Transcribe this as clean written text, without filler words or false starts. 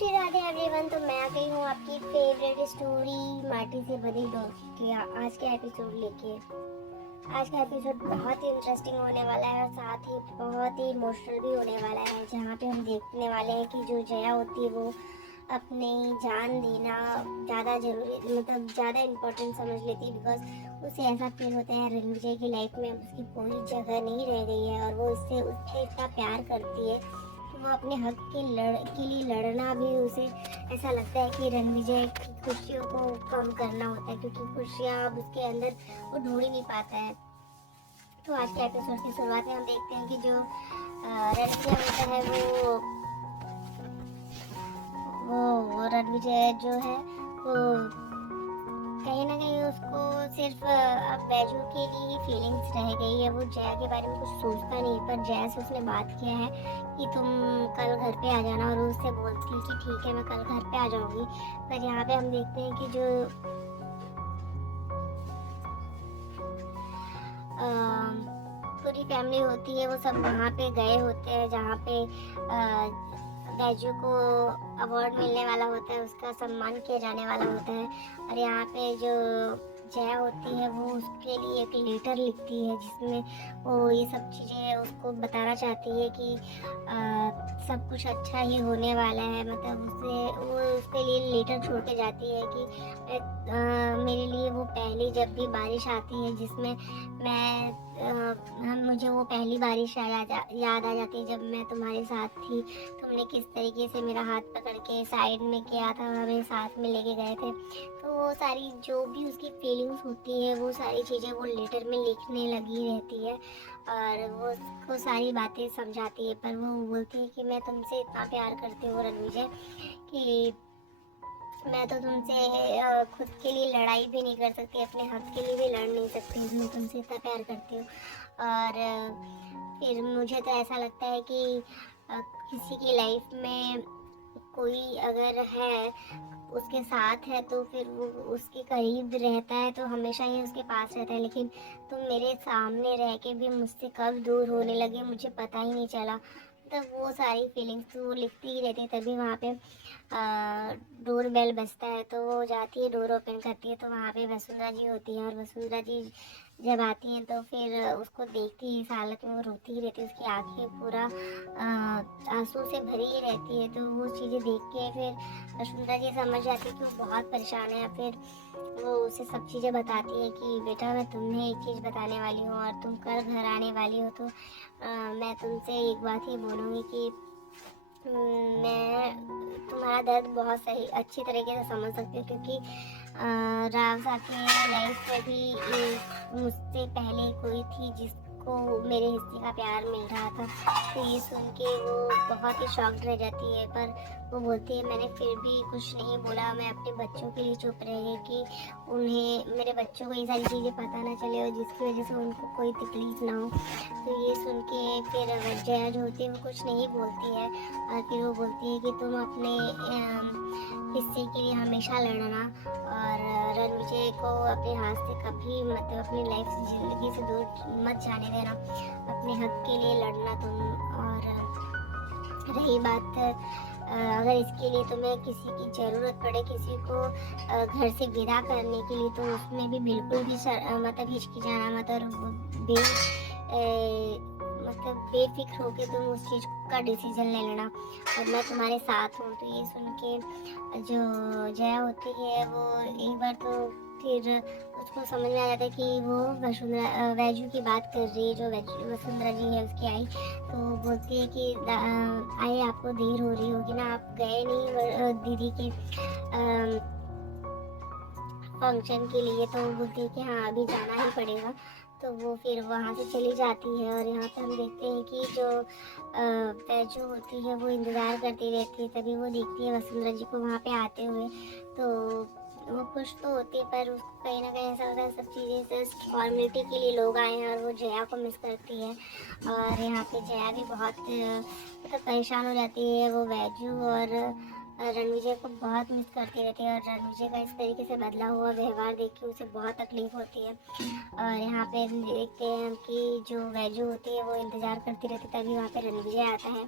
Shri Radhe everyone. तो मैं आ गई हूँ आपकी फेवरेट स्टोरी माटी से बनी डोर की आज के एपिसोड लेके। आज का एपिसोड बहुत ही इंटरेस्टिंग होने वाला है और साथ ही बहुत ही इमोशनल भी होने वाला है, जहाँ पे हम देखने वाले हैं कि जो जया होती है वो अपनी जान देना ज़्यादा जरूरी, मतलब ज़्यादा इम्पोर्टेंट समझ लेती है। बिकॉज उसे ऐसा फील होता है रणविजय की लाइफ में उसकी कोई जगह नहीं रह गई है और वो उससे इतना प्यार करती है। वो अपने हक के लिए लड़ना भी उसे ऐसा लगता है कि रणविजय की खुशियों को कम करना होता है, क्योंकि खुशियाँ अब उसके अंदर वो ढूंढ ही नहीं पाता है। तो आज के एपिसोड की शुरुआत में हम देखते हैं कि जो रणविजय होता है वो रणविजय जो है वो कहीं ना कहीं उसको सिर्फ अब बैजू के लिए ही फीलिंग्स रह गई है। वो जया के बारे में कुछ सोचता नहीं, पर जया से उसने बात किया है कि तुम कल घर पे आ जाना, और उससे बोलती है कि ठीक है मैं कल घर पे आ जाऊंगी। पर यहाँ पे हम देखते हैं कि जो पूरी फैमिली होती है वो सब वहाँ पे गए होते हैं, जहाँ पे बैजू को अवार्ड मिलने वाला होता है, उसका सम्मान किया जाने वाला होता है। और यहाँ पे जो जया होती है वो उसके लिए एक लेटर लिखती है, जिसमें वो ये सब चीज़ें उसको बताना चाहती है कि सब कुछ अच्छा ही होने वाला है। मतलब वो उसके लिए लेटर छोड़ के जाती है कि मेरे लिए वो पहली जब भी बारिश आती है जिसमें मुझे वो पहली बारिश याद आ जाती है जब मैं तुम्हारे साथ थी। तुमने किस तरीके से मेरा हाथ पकड़ के साइड में किया था, हमें साथ में लेके गए थे। तो वो सारी जो भी उसकी फीलिंग्स होती है वो सारी चीज़ें वो लेटर में लिखने लगी रहती है और वो उसको सारी बातें समझाती है। पर वो बोलती है कि मैं तुमसे इतना प्यार करती हूँ रणविजय कि मैं तो तुमसे खुद के लिए लड़ाई भी नहीं कर सकती, अपने हक के लिए भी लड़ नहीं सकती, मैं तुमसे इतना प्यार करती हूँ। और फिर मुझे तो ऐसा लगता है कि किसी की लाइफ में कोई अगर है उसके साथ है तो फिर वो उसके करीब रहता है तो हमेशा ही उसके पास रहता है। लेकिन तुम मेरे सामने रह के भी मुझसे कब दूर होने लगे मुझे पता ही नहीं चला। मतलब वो सारी फीलिंग्स तो वो लिखती ही रहती है। तभी वहाँ पे डोर बेल बजता है तो वो जाती है, डोर ओपन करती है तो वहाँ पे वसुंधरा जी होती है। और वसुंधरा जी जब आती हैं तो फिर उसको देखती है इस हालत में वो रोती ही रहती है, उसकी आंखें पूरा आंसू से भरी ही रहती है। तो वो चीज़ें देख के फिर वसुंधरा जी समझ जाती है कि वो बहुत परेशान है। फिर वो उसे सब चीज़ें बताती है कि बेटा मैं तुम्हें एक चीज़ बताने वाली हूँ और तुम कल घर आने वाली हो तो मैं तुमसे एक बात ही बोलूँगी कि मैं तुम्हारा दर्द बहुत सही अच्छी तरीके से समझ सकती हूँ, क्योंकि राव साहब की लाइफ में भी मुझसे पहले कोई थी जिसको मेरे हिस्से का प्यार मिल रहा था। तो ये सुन के वो बहुत ही शॉक्ड रह जाती है, पर वो बोलती है मैंने फिर भी कुछ नहीं बोला, मैं अपने बच्चों के लिए चुप रही कि उन्हें मेरे बच्चों को ये सारी चीज़ें पता ना चले और जिसकी वजह से उनको कोई तकलीफ ना हो। तो ये सुन के फिर जया जो होती है वो कुछ नहीं बोलती है और फिर वो बोलती है कि तुम अपने हिस्से के लिए हमेशा लड़ना और रणविजय को अपने हाथ से कभी मतलब अपनी लाइफ से ज़िंदगी से दूर मत जाने देना, अपने हक के लिए लड़ना तुम। और रही बात अगर इसके लिए तुम्हें किसी की ज़रूरत पड़े, किसी को घर से विदा करने के लिए, तो उसमें भी बिल्कुल भी मतलब हिचकिचाना मत और मतलब बेफिक्र होके तुम उस चीज़ का डिसीजन ले लेना और मैं तुम्हारे साथ हूँ। तो ये सुन के जो जया होती है वो एक बार तो फिर उसको समझ में आ जाता है कि वो वैजू की बात कर रही है, जो वसुंधरा जी है उसकी आई। तो बोलती है कि आई आपको देर हो रही होगी ना, आप गए नहीं दीदी के फंक्शन के लिए। तो वो बोलती है कि हाँ अभी जाना ही पड़ेगा। तो वो फिर वहाँ से चली जाती है और यहाँ पे हम देखते हैं कि जो बैजू होती है वो इंतज़ार करती रहती है। तभी वो देखती है वसुंधरा जी को वहाँ पे आते हुए, तो वो खुश तो होती है पर उसको कहीं ना कहीं ऐसा होता है सब चीज़ें सिर्फ फॉर्मेलिटी के लिए लोग आए हैं और वो जया को मिस करती है। और यहाँ पे जया भी बहुत मतलब परेशान हो जाती है। वो बैजू और रणविजय को बहुत मिस करती रहती है और रणविजय का इस तरीके से बदला हुआ व्यवहार देख के उसे बहुत तकलीफ होती है। और यहाँ पे देखते हैं कि जो वैजू होती है वो इंतज़ार करती रहती है, तभी वहाँ पे रणविजय आता है।